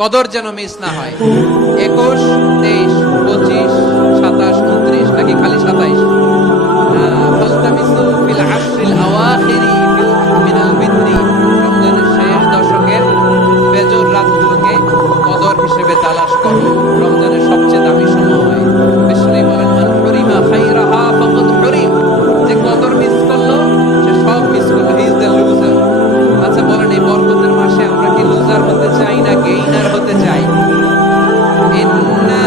কদর যেন মিস না হয়। 21, 23, 25, 27, 29 নাকি খালি 27? ফালতামিসু ফিল আশরিল আওয়াখিরি মিনাল বিদ্রি, রমজানের শেষ দশকের ফজর রাতগুলোকে কদর হিসেবে তালাশ করো। রমজানের সবচেয়ে দামি সময়। বিষ্ণু বলেন, মান হুরিমা খাইরাহা ফাকাদ হুরিম, যে কদর মিস করলো সে সব মিস করলো, হি ইজ দ্য লুজার। আচ্ছা বলেন, এই বরকতের মাসে আমরা কি লুজার হতে চাই না গেইনার হতে চাই? ইন্না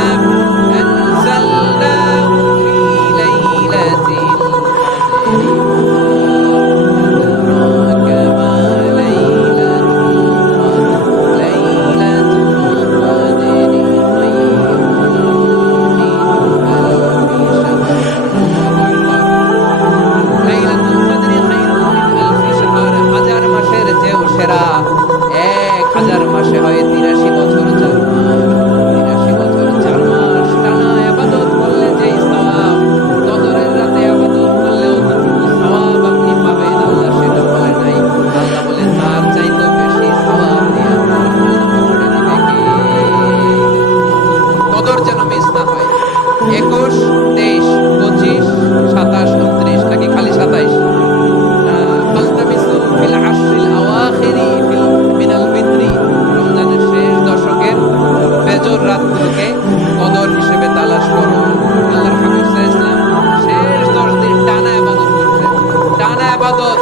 আনজালনাহু ফি লাইলাতিল কদরি ওয়া মা আদরাকা মা লাইলাতুল কদর, লাইলাতুল কদরি খায়রুম মিন আলফি শাহর। লাইলাতুল কদরি খায়রুম মিন আলফি শাহর, হাজার মাসের চেয়েও সেরা। 1000 মাসে হয় 83 বছর 4 মাস। 83 বছর 4 মাস টানা ইবাদত করলে যেই সওয়াব, কদরের রাতে ইবাদত করলে অতটুকু সওয়াব আপনি পাবেন, আল্লাহ সেটা বলে নাই। আল্লাহ বলে তার চাইতে বেশি সওয়াব দিয়ে আপনার আমলনামা ভরে দিবে কে? কদর যেন মিস না হয়। 21, 23, 25, 27, 29 নাকি খালি 27? ফালতামিসু ফিল আশরিল আওয়াখিরি মিনাল বিদ্রি, রমজানের শেষ দশকের ফজর রাতগুলোকে কদর হিসেবে তালাশ করো। আল্লাহর হাবিব সাল্লাল্লাহু আলাইহি ওয়াসাল্লাম শেষ 10 দিন টানা ইবাদত করতেন, টানা ইবাদত।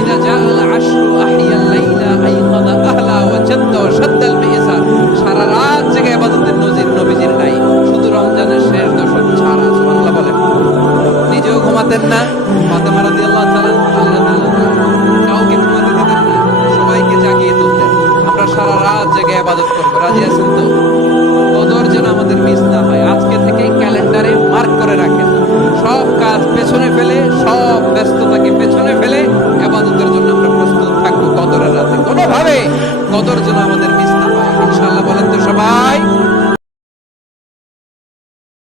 ইদা জাআল আশরু আহিয়াল লাইলা আইকাদা আহলা ওয়া জাদ্দা ওয়া শাদ্দাল মিজার, সারা রাত জেগে ইবাদতের নজির নবীজির নাই, শুধু রমজানের শেষ দশক ছাড়া। সুবহানাল্লাহ বলেন। নিজেও ঘুমাতেন না, ফাতেমা রাদিয়াল্লাহু তাআলা কাউকে ঘুমাতে দিতেন না, সবাইকে জাগিয়ে তুলতেন। আমরা সারা রাত জেগে ইবাদত করব, রাজি আছেন তো? কদর যেন আমাদের মিস না হয়। আজকে থেকেই ক্যালেন্ডারে মার্ক করে রাখেন, সব কাজ পেছনে ফেলে, সব ব্যস্ততাকে পেছনে ফেলে ইবাদতের জন্য আমরা প্রস্তুত থাকবো কদরের রাতে। কোনোভাবে কদর যেন আমাদের মিস না হয়, ইনশাআল্লাহ। বলেন তো সবাই।